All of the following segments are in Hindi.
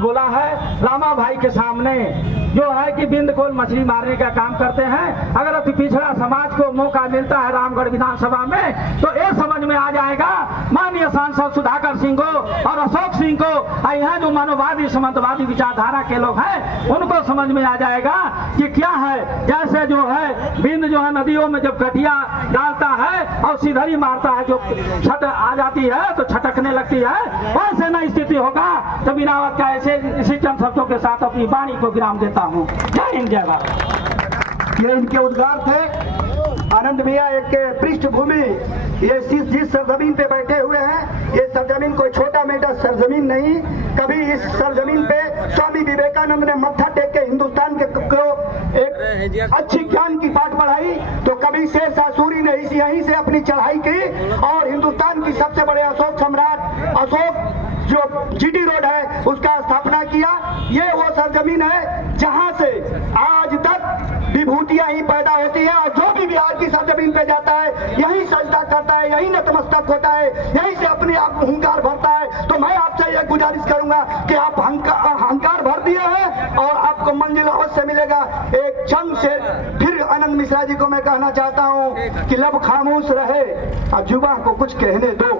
बोला है रामा भाई के सामने, जो है कि बिंदकोल मछली मारने का काम करते हैं। अगर अति पिछड़ा समाज को मौका मिलता है रामगढ़ विधानसभा में तो ये समझ में आ जाएगा माननीय सांसद सुधाकर सिंह को और अशोक सिंह को, यहाँ जो मानववादी समन्तवादी विचारधारा के लोग हैं उनको समझ में आ जाएगा कि क्या है। जैसे जो है बिंद जो है नदियों में जब कटिया डालता है और सीधरी मारता है, जो छट आ जाती है तो छटकने लगती है, वैसे न स्थिति होगा। तो बिनावत का ऐसे इसी चंद शब्दों के साथ अपनी वाणी को विराम देता हूँ। जय हिंद जय भारत। ये इनके उद्गार थे। आनंद भैया एक पृष्ठभूमि, ये जिस सरजमीन पे बैठे हुए हैं ये सरजमीन कोई छोटा मोटा सरजमीन नहीं। कभी इस सरजमीन पे स्वामी विवेकानंद ने मत्था टेक के हिंदुस्तान के को एक अच्छी ज्ञान की पाठ पढ़ाई, तो कभी शेरशाह सूरी ने यहीं से अपनी चढ़ाई की और हिंदुस्तान की सबसे बड़े अशोक सम्राट अशोक जो जीटी रोड है उसका स्थापना किया। ये वो सरजमीन है जहां से आज तक विभूतियां ही पैदा होती हैं और जो भी बिहार की सरजमीन पे जाता है यही सजदा करता है, यही नतमस्तक होता है, यहीं से अपने आप अहंकार भरता है। तो मैं आपसे यह गुजारिश करूंगा कि आप अहंकार भर दिए हैं और आपको मंजिल अवश्य मिलेगा। एक चंद से फिर आनंद मिश्रा जी को मैं कहना चाहता हूं कि लब खामोश रहे और जुबान को कुछ कहने दो।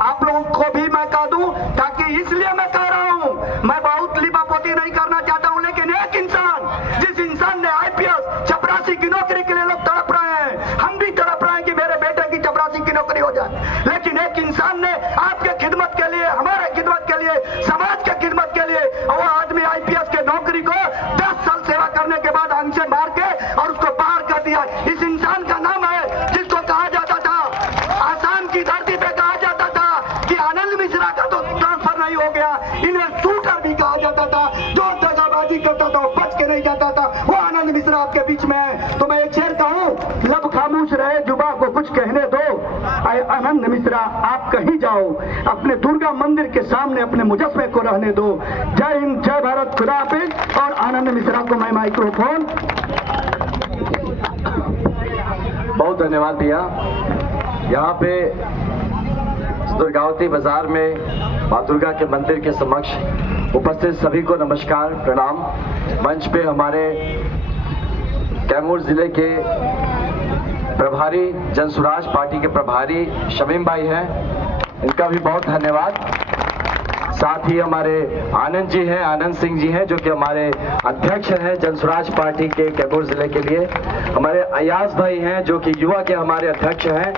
आप लोगों को भी मैं कह दूं, ताकि इसलिए मैं कह रहा हूं, मैं बहुत लिपापोती नहीं करना चाहता हूं, लेकिन एक इंसान, जिस इंसान ने आईपीएस चपरासी की नौकरी के लिए लोग तड़प रहे हैं, हम भी तड़प रहे हैं कि मेरे बेटे की चपरासी की नौकरी हो जाए, लेकिन एक इंसान ने आपके खिदमत के लिए, हमारे खिदमत के लिए, समाज के खिदमत के लिए, वो आदमी आईपीएस के नौकरी को 10 साल सेवा करने के बाद अंग से मार के और उसको पार कर दिया। इस इंसान का नाम है जिसको कहा जाता था, आसाम की धरती पे कहा जाता था कि आनंद मिश्रा का तो ट्रांसफर नहीं हो गया, इन्हें शूटर भी कहा जाता था, जो दगाबाजी करता था बच के नहीं जाता था, वो आनंद मिश्रा आपके बीच में है। तो मैं एक शेर कहूं, लब खामोश रहे जुबा को कुछ कहने दो। आनंद मिश्रा आप कहीं जाओ, अपने दुर्गा मंदिर के सामने अपने मुजस्मे को रहने दो। जय हिंद जय भारत, खुदा हाफिज। और आनंद मिश्रा को मैं माइक्रोफोन। बहुत धन्यवाद भैया। यहाँ पे दुर्गावती बाजार में माँ दुर्गा के मंदिर के समक्ष उपस्थित सभी को नमस्कार प्रणाम। मंच पे हमारे कैमूर जिले के प्रभारी जनसुराज पार्टी के प्रभारी शमीम भाई हैं, इनका भी बहुत धन्यवाद। साथ ही हमारे आनंद जी हैं, आनंद सिंह जी हैं जो कि हमारे अध्यक्ष हैं जनसुराज पार्टी के कैमूर जिले के लिए। हमारे अयाज भाई हैं जो कि युवा के हमारे अध्यक्ष हैं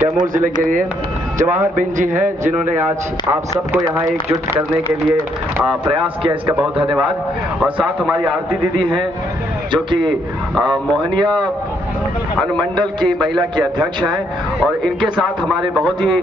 कैमूर जिले के लिए। जवाहर बिन जी हैं जिन्होंने आज आप सबको यहाँ एकजुट करने के लिए प्रयास किया, इसका बहुत धन्यवाद। और साथ हमारी आरती दीदी हैं जो कि मोहनिया अनुमंडल की महिला की अध्यक्ष हैं, और इनके साथ हमारे बहुत ही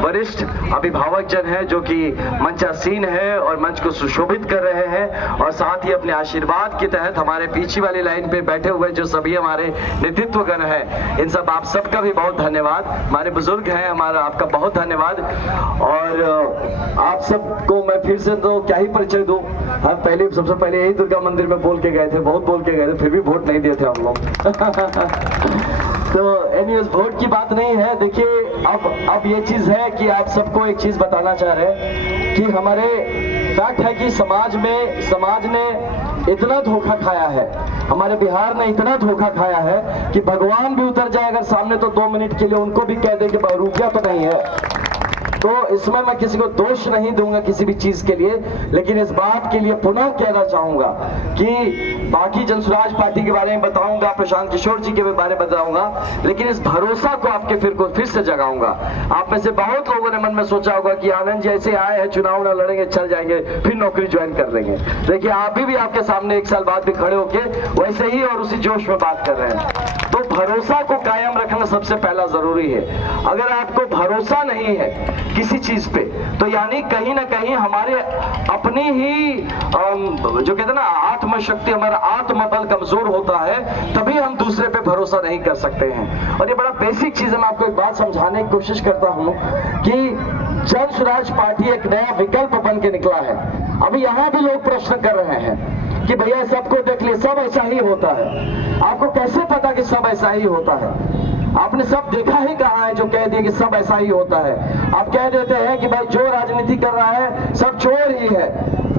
वरिष्ठ अभिभावक जन हैं जो कि मंचासीन है और मंच को सुशोभित कर रहे हैं। और साथ ही अपने आशीर्वाद के तहत हमारे पीछे वाली लाइन पे बैठे हुए जो सभी हमारे नेतृत्वगण हैं, इन सब आप सबका भी बहुत धन्यवाद। हमारे बुजुर्ग हैं, हमारा आपका बहुत धन्यवाद। और आप सबको मैं फिर से तो क्या ही परिचय दूं। हम पहले सबसे पहले यही दुर्गा मंदिर में बोल के गए थे, बहुत बोल के गए थे, फिर भी वोट नहीं दिए थे हम लोग। तो एनीवेज वोट की बात नहीं है। देखिए अब ये चीज है कि आप सबको एक चीज बताना चाह रहे हैं कि हमारे फैक्ट है कि समाज ने इतना धोखा खाया है, हमारे बिहार ने इतना धोखा खाया है कि भगवान भी उतर जाए अगर सामने तो 2 मिनट के लिए उनको भी कह दे कि रुपया तो नहीं है। तो इसमें मैं किसी को दोष नहीं दूंगा किसी भी चीज के लिए, लेकिन इस बात के लिए पुनः कहना चाहूंगा कि बाकी जनसुराज पार्टी के बारे में बताऊंगा, प्रशांत किशोर जी के बारे में बताऊंगा, लेकिन इस भरोसा को आपके फिर से जगाऊंगा। आप में से बहुत लोगों ने मन में सोचा होगा कि आनंद जी ऐसे आए हैं, चुनाव न लड़ेंगे, चल जाएंगे, फिर नौकरी ज्वाइन कर लेंगे। देखिए आप भी आपके सामने 1 साल बाद भी खड़े होके वैसे ही और उसी जोश में बात कर रहे हैं। तो भरोसा को कायम रखना सबसे पहला जरूरी है। अगर आपको भरोसा नहीं है किसी चीज पे, तो यानी कहीं ना कहीं हमारे अपनी ही जो कहते हैं ना आत्मशक्ति, हमारा आत्मबल कमजोर होता है, तभी हम दूसरे पे भरोसा नहीं कर सकते हैं। और ये बड़ा बेसिक चीज है। मैं आपको एक बात समझाने की कोशिश करता हूं कि जनसुराज पार्टी एक नया विकल्प बन के निकला है। अभी यहाँ भी लोग प्रश्न कर रहे हैं कि भैया सबको देख लिए, सब ऐसा ही होता है। आपको कैसे पता कि सब ऐसा ही होता है? आपने सब देखा ही कहा है जो कह दिए कि सब ऐसा ही होता है। आप कह देते हैं कि भाई जो राजनीति कर रहा है सब चोर ही है,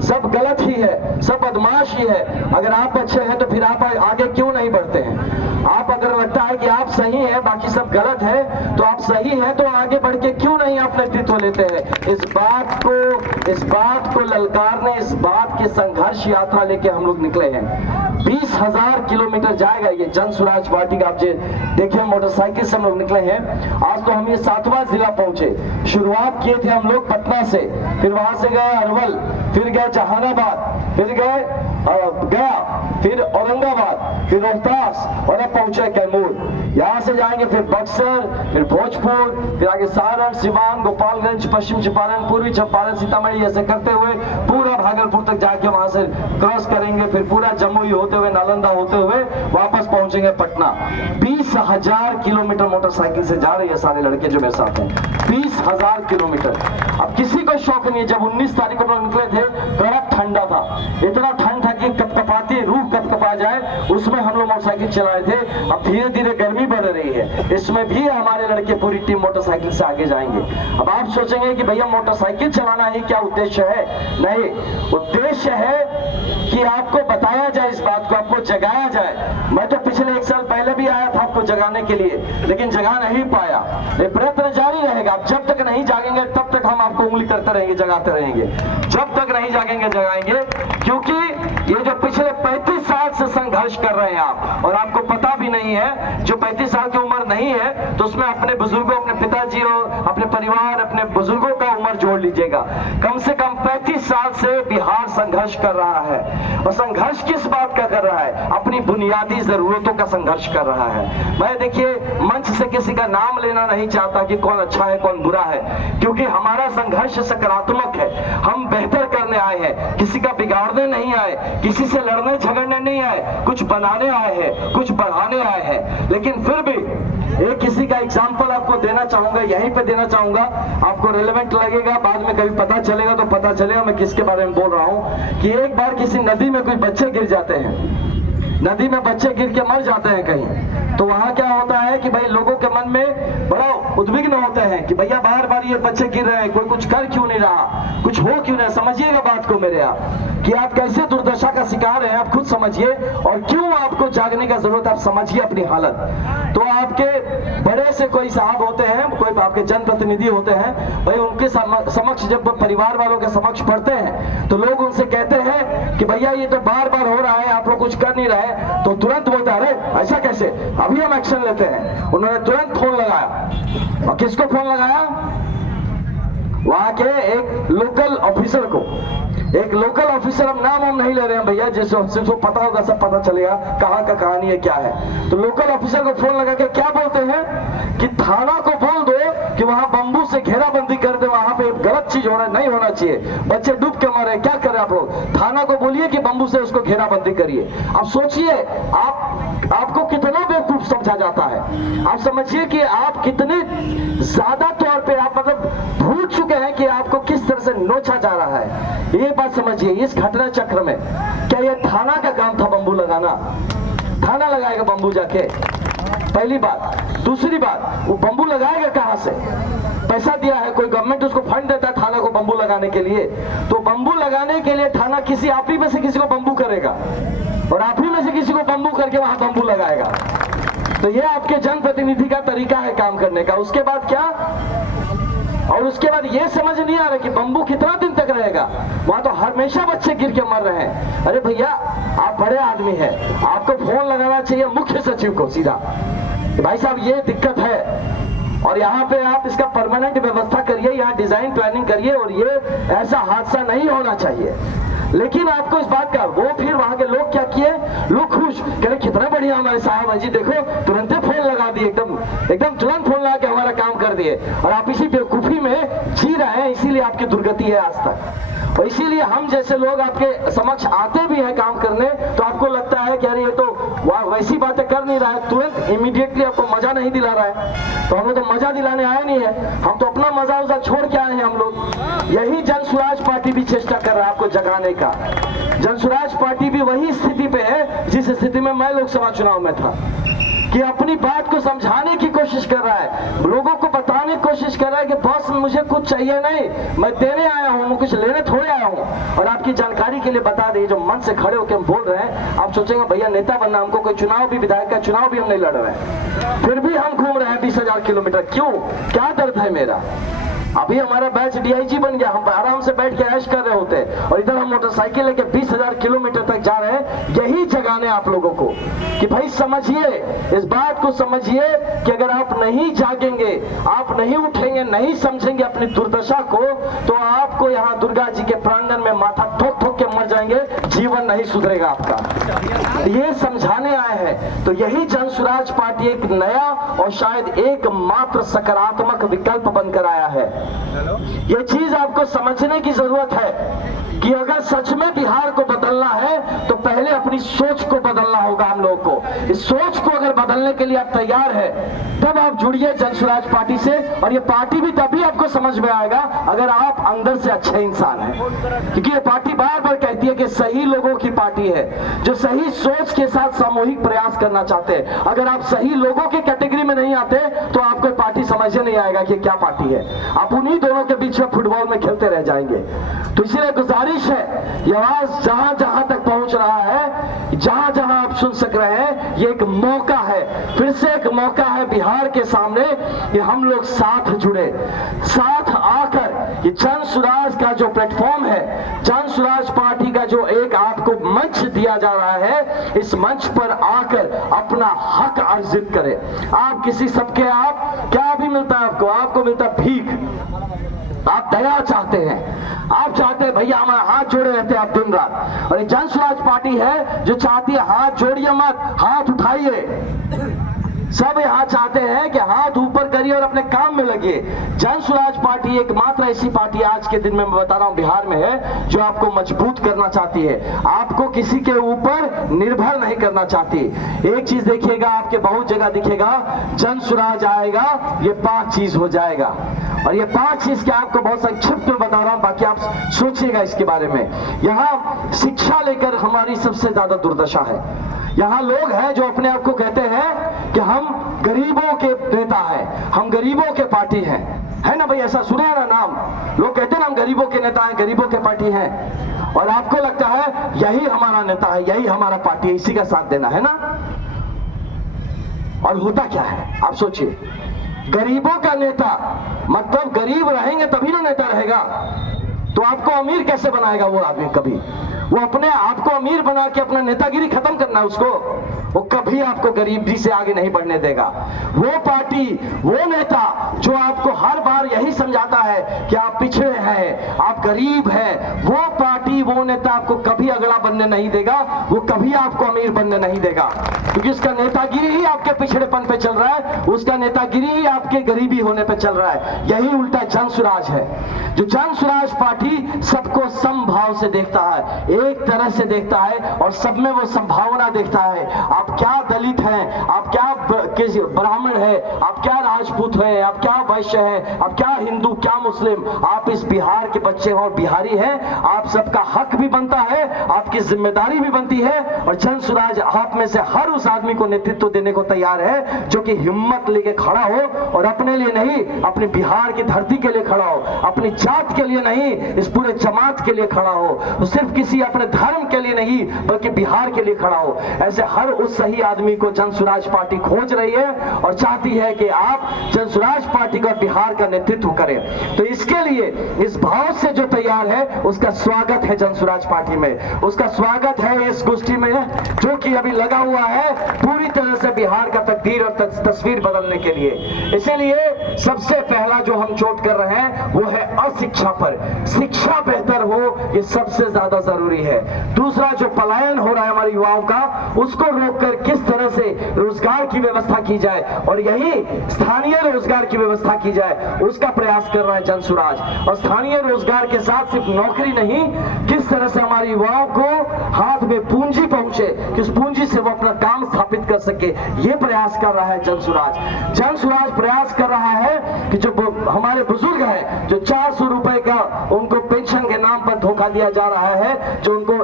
सब गलत ही है, सब बदमाश ही है। अगर आप अच्छे हैं तो फिर आप आगे क्यों नहीं बढ़ते हैं? आप अगर लगता है कि आप सही हैं बाकी सब गलत है, तो आप सही हैं तो आगे बढ़ के क्यों नहीं आप नेतृत्व लेते हैं? इस बात को ललकारने, इस बात की संघर्ष यात्रा लेके हम लोग निकले हैं। 20,000 किलोमीटर जाएगा ये जन स्वराज पार्टी का। आप देखिए मोटरसाइकिल से हम लोग निकले हैं। आज तो हम ये 7वां जिला पहुंचे। शुरुआत किए थे हम लोग पटना से, फिर वहां से गए अरवल, फिर गए जहानाबाद, फिर गए गया, फिर औरंगाबाद, फिर रोहतास और अब पहुंचे कैमूर। यहाँ से जाएंगे फिर बक्सर, फिर भोजपुर, फिर आगे सारण, सिवान, गोपालगंज, पश्चिम चंपारण, पूर्वी चंपारण, सीतामढ़ी, ऐसे करते हुए पूरा भागलपुर तक जाके वहां से क्रॉस करेंगे, फिर पूरा जमुई होते हुए, नालंदा होते हुए वापस पहुंचेंगे पटना। 20,000 किलोमीटर मोटरसाइकिल से जा रहे हैं सारे लड़के जो मेरे साथ हैं। 20,000 किलोमीटर। अब किसी को शौक नहीं है। जब 19 तारीख को हम लोग निकले थे, कड़क ठंडा था, इतना ठंड था कि कपकपाती रूह कपकपा जाए, उसमें हम लोग मोटरसाइकिल चलाए थे। अब धीरे धीरे गर्मी बढ़ रही है, इसमें भी हमारे लड़के पूरी टीम मोटरसाइकिल से आगे जाएंगे। अब आप सोचेंगे कि भैया मोटरसाइकिल चलाना ही क्या उद्देश्य है? नहीं, उद्देश्य है कि आपको बताया जाए इस बात को, आपको जगाया जाए। मैं तो पिछले 1 साल पहले भी आया था आपको जगाने के लिए, लेकिन जगा नहीं पाया। ये प्रयत्न जारी रहेगा। आप जब तक नहीं जागेंगे तब तक हम आपको उंगली करते रहेंगे, जगाते रहेंगे। जब तक नहीं जागेंगे जगाएंगे, क्योंकि ये जो पिछले 35 साल से संघर्ष कर रहे हैं आप, और आपको पता भी नहीं है, जो 35 साल की उम्र नहीं है तो उसमें अपने बुजुर्गों, अपने पिताजी और अपने परिवार, अपने बुजुर्गों का उम्र जोड़ लीजिएगा। कम से कम 35 साल से बिहार संघर्ष कर रहा है। और संघर्ष किस बात का कर रहा है? अपनी बुनियादी जरूरतों का संघर्ष कर रहा है। मैं देखिए मंच से किसी का नाम लेना नहीं चाहता कि कौन अच्छा है कौन बुरा है, क्योंकि हमारा संघर्ष सकारात्मक है। हम बेहतर करने आए हैं, किसी का बिगाड़ने नहीं आए, किसी से लड़ने झगड़ने नहीं आए, कुछ बनाने आए हैं, कुछ बढ़ाने आए हैं। लेकिन फिर भी एक किसी का एग्जाम्पल आपको देना चाहूंगा, यहीं पे देना चाहूंगा, आपको रेलेवेंट लगेगा, बाद में कभी पता चलेगा तो पता चलेगा मैं किसके बारे में बोल रहा हूं। कि एक बार किसी नदी में कुछ बच्चे गिर जाते हैं, नदी में बच्चे गिर के मर जाते हैं कहीं, तो वहां क्या होता है कि भाई लोगों के मन में बड़ा उद्विग्न होते हैं कि भैया बार बार ये बच्चे गिर रहे हैं, कोई कुछ कर क्यों नहीं रहा, कुछ हो क्यों नहीं। समझिएगा बात को मेरे आप, कि आप कैसे दुर्दशा का शिकार हैं, आप खुद समझिए, और क्यों आपको जागने का जरूरत, आप समझिए अपनी हालत। तो आपके बड़े से कोई साहब होते हैं, कोई आपके जनप्रतिनिधि होते हैं, भाई उनके समक्ष जब परिवार वालों के समक्ष पढ़ते हैं तो लोग उनसे कहते हैं कि भैया ये तो बार बार हो रहा है, आप लोग कुछ कर नहीं रहे, तो तुरंत बोलता है अरे ऐसा कैसे, अभी हम एक्शन लेते हैं। उन्होंने तुरंत फोन लगाया, और किसको फोन लगाया? वहां के एक लोकल ऑफिसर को। एक लोकल ऑफिसर, हम नाम हम नहीं ले रहे हैं भैया, जिसको पता होगा सब पता चलेगा कहाँ का कहानी है क्या है। तो लोकल ऑफिसर को फोन लगा के क्या बोलते हैं कि थाना को बोल दो कि वहां बंबू से घेराबंदी कर दे, वहां पे गलत चीज हो रहा है, नहीं होना चाहिए, बच्चे डूब के मर रहे, क्या करें आप लोग? थाना को बोलिए कि बंबू से उसको घेराबंदी करिए। अब सोचिए आपको कितना बेवकूफ समझा जाता है। आप समझिए कि आप कितने ज्यादा तौर पे आप मतलब भूल चुके हैं कि आपको किस तरह से नोचा जा रहा है। ये बात समझिए। इस घटना चक्र में क्या ये थाना का काम था बंबू लगाना? थाना लगाएगा बंबू जाके? पहली बात। दूसरी बात, वो बंबू लगाएगा कहां से? पैसा दिया है, कोई गवर्नमेंट उसको फंड देता है थाना को बंबू लगाने के लिए, तो बंबू लगाने के लिए थाना किसी आप ही में से किसी को बंबू करेगा, और आप ही में से किसी को बंबू करके वहां बंबू लगाएगा। तो ये आपके जनप्रतिनिधि का तरीका है काम करने का। उसके बाद क्या? और उसके बाद ये समझ नहीं आ रहा कि बंबू कितना दिन तक रहेगा। वहां तो हमेशा बच्चे गिर के मर रहे हैं। अरे भैया आप बड़े आदमी हैं, आपको फोन लगाना चाहिए मुख्य सचिव को सीधा, भाई साहब ये दिक्कत है और यहाँ पे आप इसका परमानेंट व्यवस्था करिए, यहाँ डिजाइन प्लानिंग करिए और ये ऐसा हादसा नहीं होना चाहिए। लेकिन आपको इस बात का, वो फिर वहां के लोग क्या किए, लोग खुश कह रहे कितना बढ़िया हमारे साहब है जी, देखो तुरंत फोन लगा दिए, एकदम तुरंत फोन लगा के हमारा काम कर दिए। और आप इसी बेवकूफी में जी रहे हैं, इसीलिए आपकी दुर्गति है आज तक। और इसीलिए हम जैसे लोग आपके समक्ष आते भी हैं काम करने, तो आपको लगता है कि अरे ये तो वैसी बातें कर नहीं रहा है, तुरंत इमीडिएटली आपको मजा नहीं दिला रहा है। तो हमें तो मजा दिलाने आए नहीं है, हम तो अपना मजा उजा छोड़ के आए हैं हम लोग। यही जन स्वराज पार्टी भी चेष्टा कर रहा है आपको जगाने का। जन स्वराज पार्टी भी वही स्थिति पे है जिस स्थिति में मैं लोकसभा चुनाव में था। कि अपनी बात को समझाने की कोशिश कर रहा है, लोगों को बताने की कोशिश कर रहा है कि बस मुझे कुछ चाहिए नहीं, मैं देने आया हूँ, मैं कुछ लेने थोड़े आया हूँ। और आपकी जानकारी के लिए बता दें, जो मन से खड़े होकर हम बोल रहे हैं, आप सोचेंगे भैया नेता बनना, हमको कोई चुनाव भी, विधायक का चुनाव भी हम नहीं लड़ रहे हैं, फिर भी हम घूम रहे हैं 20,000 किलोमीटर। क्यों, क्या दर्द है मेरा? अभी हमारा बैच डीआईजी बन गया, हम आराम से बैठ के ऐश कर रहे होते हैं, और इधर हम मोटरसाइकिल लेके 20,000 किलोमीटर तक जा रहे हैं, यही जगाने आप लोगों को कि भाई समझिए, इस बात को समझिए कि अगर आप नहीं जागेंगे, आप नहीं उठेंगे, नहीं समझेंगे अपनी दुर्दशा को, तो आपको यहाँ दुर्गा जी के प्रांगण में माथा ठोक ठोक के मर जाएंगे, जीवन नहीं सुधरेगा आपका। ये समझाने आए हैं। तो यही जन स्वराज पार्टी एक नया और शायद एकमात्र सकारात्मक विकल्प बनकर आया है। ये चीज आपको समझने की जरूरत है कि अगर सच में बिहार को बदलना है तो पहले अपनी सोच को बदलना होगा हम लोगों को। इस सोच को अगर बदलने के लिए आप तैयार है, तब आप जुड़िए जन स्वराज पार्टी से, और ये पार्टी भी तभी आपको समझ में आएगा अगर आप अंदर से अच्छे इंसान हैं। क्योंकि ये पार्टी बार बार कहती है कि सही लोगों की पार्टी है, जो सही सोच के साथ सामूहिक प्रयास करना चाहते हैं। अगर आप सही लोगों की कैटेगरी में नहीं आते तो आपको पार्टी समझ नहीं आएगा कि क्या पार्टी है, आप उन्हीं दोनों के बीच में फुटबॉल में खेलते रह जाएंगे। तो इसलिए गुजारिश है, ये आवाज जहां जहां तक पहुंच रहा है, जहां जहां आप सुन सक रहे हैं, ये एक मौका है, फिर से एक मौका है बिहार के सामने कि हम लोग साथ जुड़े, साथ आकर ये जन स्वराज का जो प्लेटफॉर्म है, जन स्वराज पार्टी का जो एक आपको मंच दिया जा रहा है, इस मंच पर आकर अपना हक अर्जित करें। आप किसी सबके, आप क्या भी मिलता है आपको मिलता है भीख। आप दया चाहते हैं, आप चाहते हैं भैया हमारा हाथ जोड़े रहते हैं आप दिन रात, और एक जन स्वराज पार्टी है जो चाहती है हाथ जोड़िए मत, हाथ उठाइए। सब यहाँ चाहते हैं कि हाथ ऊपर करिए और अपने काम में लगिए। जन स्वराज पार्टी एकमात्र ऐसी पार्टी आज के दिन में मैं बता रहा हूँ बिहार में है, जो आपको मजबूत करना चाहती है, आपको किसी के ऊपर निर्भर नहीं करना चाहती। एक चीज देखिएगा, आपके बहुत जगह दिखेगा, जन स्वराज आएगा ये 5 चीज हो जाएगा, और ये 5 चीज के आपको बहुत संक्षिप्त में बता रहा हूं, बाकी आप सोचिएगा इसके बारे में। यहाँ शिक्षा लेकर हमारी सबसे ज्यादा दुर्दशा है। यहाँ लोग हैं जो अपने आप को कहते हैं कि हम गरीबों के नेता हैं, हम गरीबों के पार्टी हैं, है ना भाई, ऐसा सुना है ना नाम, लोग कहते हैं ना हम गरीबों के नेता हैं, गरीबों के पार्टी हैं, और आपको लगता है यही हमारा नेता है, यही हमारा पार्टी है, इसी का साथ देना है ना। और होता क्या है आप सोचिए, गरीबों का नेता मतलब गरीब रहेंगे तभी ना नेता रहेगा। तो आपको अमीर कैसे बनाएगा वो आदमी? कभी वो अपने आप को अमीर बना के अपना नेतागिरी खत्म करना है उसको, वो कभी आपको गरीबी से आगे नहीं बढ़ने देगा। वो पार्टी, वो नेता जो आपको हर बार यही समझाता है कि आप पिछड़े हैं, आप गरीब हैं, वो पार्टी, वो नेता आपको कभी अगला बनने नहीं देगा, वो कभी आपको अमीर बनने नहीं देगा, क्योंकि उसका नेतागिरी ही आपके पिछड़ेपन पे चल रहा है, उसका नेतागिरी ही आपके गरीबी होने पे चल रहा है। यही उल्टा जन स्वराज है। जो जन स्वराज पार्टी सबको समभाव से देखता है, एक तरह से देखता है, और सब में वो संभावना देखता है। आप क्या दलित हैं, आप क्या ब्राह्मण है, आप क्या राजपूत है, आप क्या वैश्य है, आप क्या हिंदू, क्या मुस्लिम, आप इस बिहार के बच्चे और बिहारी हैं, आप सबका हक भी बनता है, आपकी जिम्मेदारी भी बनती है। और जन स्वराज आप में से हर उस आदमी को नेतृत्व देने को तैयार है जो कि हिम्मत लेके खड़ा हो, और अपने लिए नहीं, अपने बिहार की धरती के लिए खड़ा हो, अपनी जात के लिए नहीं, इस पूरे जमात के लिए खड़ा हो, तो सिर्फ किसी अपने धर्म के लिए नहीं बल्कि बिहार के लिए खड़ा हो। ऐसे हर उस सही आदमी को जन स्वराज पार्टी खोज रही है और चाहती है कि आप जन स्वराज पार्टी का बिहार का नेतृत्व करें। तो इसके लिए इस भाव से जो तैयार है उसका स्वागत है जन स्वराज पार्टी में, उसका स्वागत है इस गोष्ठी में जो कि अभी लगा हुआ है पूरी तरह से बिहार का तकदीर और तस्वीर बदलने के लिए। इसीलिए सबसे पहला जो हम चोट कर रहे हैं वो है अशिक्षा पर। शिक्षा बेहतर हो ये सबसे ज्यादा जरूरी है। दूसरा जो पलायन हो रहा है हमारे युवाओं का, उसको रोककर किस तरह से रोजगार की व्यवस्था की जाए और यही स्थानीय रोजगार की व्यवस्था की जाए, उसका प्रयास कर रहा है जन स्वराज। और स्थानीय रोजगार के साथ सिर्फ नौकरी नहीं, किस तरह से हमारे युवाओं को हाथ में पूंजी पहुंचे, किस पूंजी से वो अपना काम स्थापित कर सके, ये प्रयास कर रहा है जन स्वराज। जन स्वराज प्रयास कर रहा है है कि जो हमारे बुजुर्ग हैं, जो 400 रुपए का उनको पेंशन के नाम पर धोखा दिया जा रहा है, जो उनको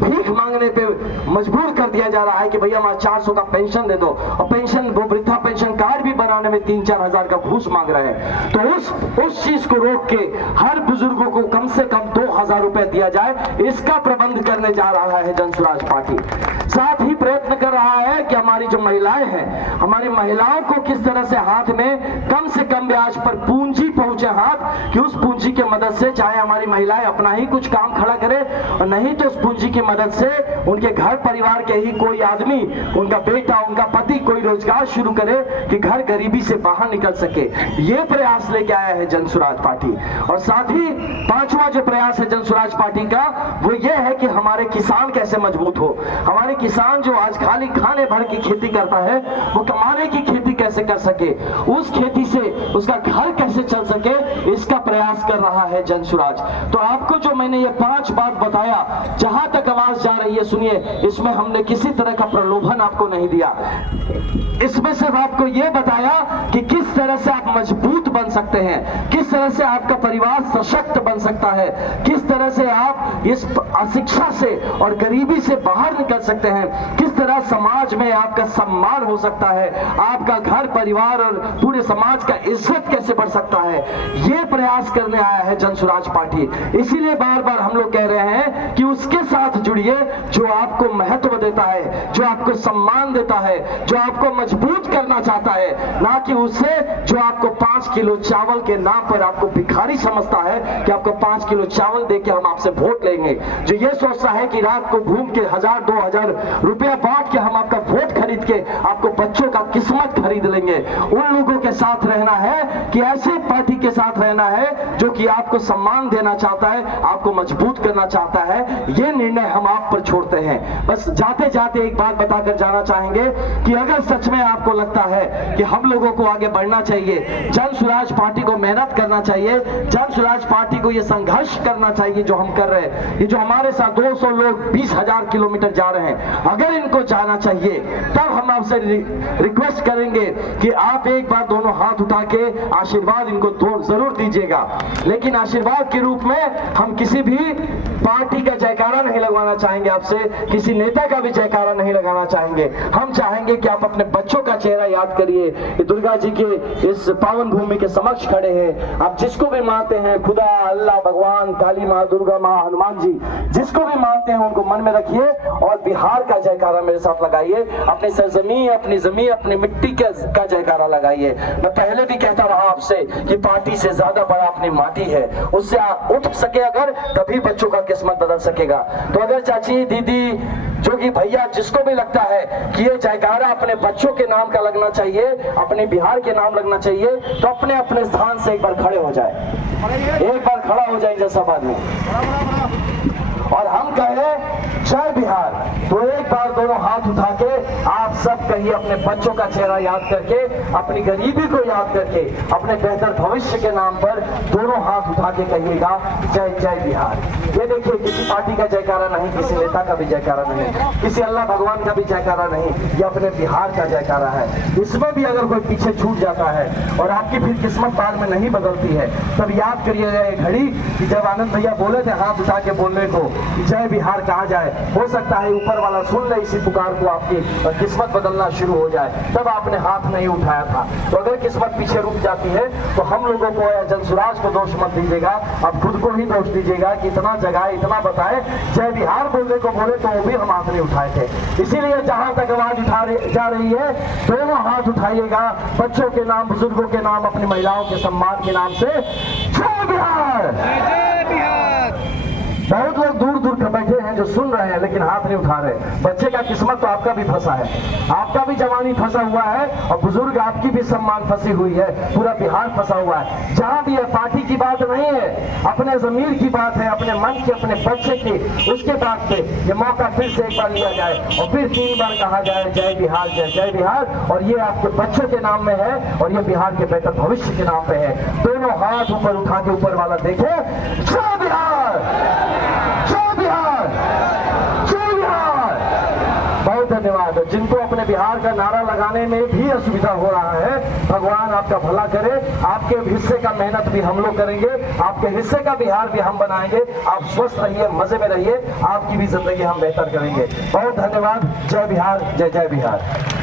भीख मांगने पे मजबूर कर दिया जा रहा है कि भैया हमारा 400 का पेंशन दे दो, और पेंशन वो वृद्धा पेंशन कार्ड भी बनाने में 3-4 हजार का घूस मांग रहे हैं। तो उस चीज को रोक के हर बुजुर्गों को कम से कम 2000 रुपए दिया जाए, इसका प्रबंध करने जा रहा है जन स्वराज पार्टी। साथ ही प्रयत्न कर रहा है कि हमारी जो महिलाएं हैं, हमारी महिलाओं को किस तरह से हाथ में कम से कम ब्याज पर पूंजी पहुंचे हाथ, कि उस पूंजी की मदद से चाहे हमारी महिलाएं अपना ही कुछ काम खड़ा करे, और नहीं तो उस पूंजी की मदद से उनके घर परिवार के ही कोई आदमी, उनका बेटा, उनका पति कोई रोजगार शुरू करे कि घर गरीबी से बाहर निकल सके। ये प्रयास लेके आया है जन स्वराज पार्टी। और साथ ही 5वां जो प्रयास है जन स्वराज पार्टी का, वो ये है कि हमारे किसान कैसे मजबूत हो। हमारे किसान जो आज खाली खाने भर की खेती करता है, वो कमाने की खेती कैसे कर सके, उस खेती से उसका घर कैसे चल सके, इसका प्रयास कर रहा है जन स्वराज। तो आपको जो मैंने ये 5 बात बताया, जहां तक आवाज जा रही है सुनिए, इसमें हमने किसी तरह का प्रलोभन आपको नहीं दिया। इसमें सिर्फ आपको यह बताया कि किस तरह से आप मजबूत बन सकते हैं, किस तरह से आपका परिवार सशक्त बन सकता है, किस तरह से आप इस अशिक्षा से और गरीबी से बाहर निकल सकते हैं, किस तरह समाज में आपका सम्मान हो सकता है, आपका घर परिवार और पूरे समाज का इज्जत कैसे बढ़ सकता है। यह प्रयास करने आया है जन स्वराज पार्टी। इसीलिए बार बार हम लोग कह रहे हैं कि उसके साथ जुड़िए जो आपको महत्व देता है, जो आपको सम्मान देता है, जो आपको मजबूत करना चाहता है, ना कि उससे जो आपको 5 किलो चावल के नाम पर आपको भिखारी समझता है कि आपको 5 किलो चावल देके हम आपसे वोट लेंगे, जो ये सोचता है कि रात को घूम के 1000-2000 रुपया बांट के हम आपका वोट खरीद के आपको बच्चों का किस्मत खरीद लेंगे। उन लोगों के साथ रहना है कि ऐसे पार्टी के साथ रहना है जो कि आपको सम्मान देना चाहता है, आपको मजबूत करना चाहता है। ये निर्णय हम आप पर छोड़ते हैं। बस जाते जाते एक बात बताकर जाना चाहेंगे कि अगर सच में आपको लगता है कि हम लोगों को आगे बढ़ना चाहिए, जन स्वराज पार्टी को मेहनत करना चाहिए, जन स्वराज पार्टी को ये संघर्ष करना चाहिए जो हम कर रहे हैं, ये जो हमारे साथ 200 लोग 20,000 किलोमीटर जा रहे हैं, अगर इनको जाना चाहिए, तब हम आपसे रिक्वेस्ट करेंगे कि आप एक बार दोनों हाथ उठा के आशीर्वाद इनको जरूर दीजिएगा। लेकिन आशीर्वाद के रूप में हम किसी भी पार्टी का जयकारा नहीं लगवाना चाहेंगे, आपसे किसी नेता का भी जयकारा नहीं लगाना चाहेंगे। हम चाहेंगे कि आप अपने बच्चों का चेहरा याद करिए। दुर्गा जी के इस पावन भूमि के समक्ष खड़े हैं, आप जिसको भी मानते हैं, खुदा, अल्लाह, भगवान, काली माँ, दुर्गा माँ, हनुमान जी, जिसको भी मानते हैं उनको मन में रखिए और बिहार का जयकारा मेरे साथ लगाइए। अपनी सरजमीन, अपनी जमीन, अपनी मिट्टी का जयकारा लगाइए। मैं पहले भी कहता रहा आपसे कि पार्टी से ज्यादा बड़ा अपनी माटी है, उससे उठ सके अगर, तभी बच्चों का किस्मत बदल सकेगा। तो अगर चाची, दीदी, जोगी भैया, जिसको भी लगता है कि ये जयकारा अपने बच्चों के नाम का लगना चाहिए, अपने बिहार के नाम लगना चाहिए, तो अपने अपने स्थान से एक बार खड़े हो जाए, एक बार खड़ा हो जाए जैसाबाद में, और हम कहें जय बिहार। तो एक बार दोनों हाथ उठा के आप सब कहिए, अपने बच्चों का चेहरा याद करके, अपनी गरीबी को याद करके, अपने बेहतर भविष्य के नाम पर दोनों हाथ उठा के कहिएगा जय जय बिहार। ये देखिए, किसी पार्टी का जयकारा नहीं, किसी नेता का भी जयकारा नहीं, किसी अल्लाह भगवान का भी जयकारा नहीं, ये अपने बिहार का जयकारा है। इसमें भी अगर कोई पीछे छूट जाता है और आपकी फिर किस्मत बाद में नहीं बदलती है, तब याद करिएगा ये घड़ी कि जब आनंद भैया बोले थे हाथ उठा के बोलने को जय बिहार कहा जाए, हो सकता है ऊपर वाला सुन ले इसी पुकार को, आपकी किस्मत बदलना शुरू हो जाए, तब आपने हाथ नहीं उठाया था। तो अगर किस्मत पीछे रुक जाती है तो हम लोगों को या जन स्वराज को दोष मत दीजिएगा, अब खुद को ही दोष दीजिएगा कि इतना जगाए, इतना बताए, जय बिहार बोलने को बोले तो वो भी हम हाथ नहीं उठाए थे। इसीलिए जहां तक आवाज जा रही है, दोनों हाथ उठाइएगा, बच्चों के नाम, बुजुर्गों के नाम, अपनी महिलाओं के सम्मान के नाम से जय बिहार। बहुत लोग दूर दूर के बैठे हैं जो सुन रहे हैं लेकिन हाथ नहीं उठा रहे। बच्चे का किस्मत तो आपका भी फंसा है, आपका भी जवानी फंसा हुआ है, और बुजुर्ग आपकी भी सम्मान फंसी हुई है, पूरा बिहार फंसा हुआ है। जहां भी है, पार्टी की बात नहीं है, अपने जमीर की बात है, अपने मन की, अपने बच्चे की, उसके बात पे ये मौका फिर से एक बार लिया जाए और फिर 3 बार कहा जाए जय बिहार, जय जय बिहार। और ये आपके बच्चों के नाम में है और ये बिहार के बेहतर भविष्य के नाम पे है। दोनों हाथ ऊपर उठा के ऊपर वाला देखे, जय बिहार, जय बिहार, जय बिहार। बहुत धन्यवाद। जिनको अपने बिहार का नारा लगाने में भी असुविधा हो रहा है, भगवान आपका भला करे। आपके हिस्से का मेहनत भी हम लोग करेंगे, आपके हिस्से का बिहार भी हम बनाएंगे। आप स्वस्थ रहिए, मजे में रहिए, आपकी भी जिंदगी हम बेहतर करेंगे। बहुत धन्यवाद। जय बिहार, जय जय बिहार।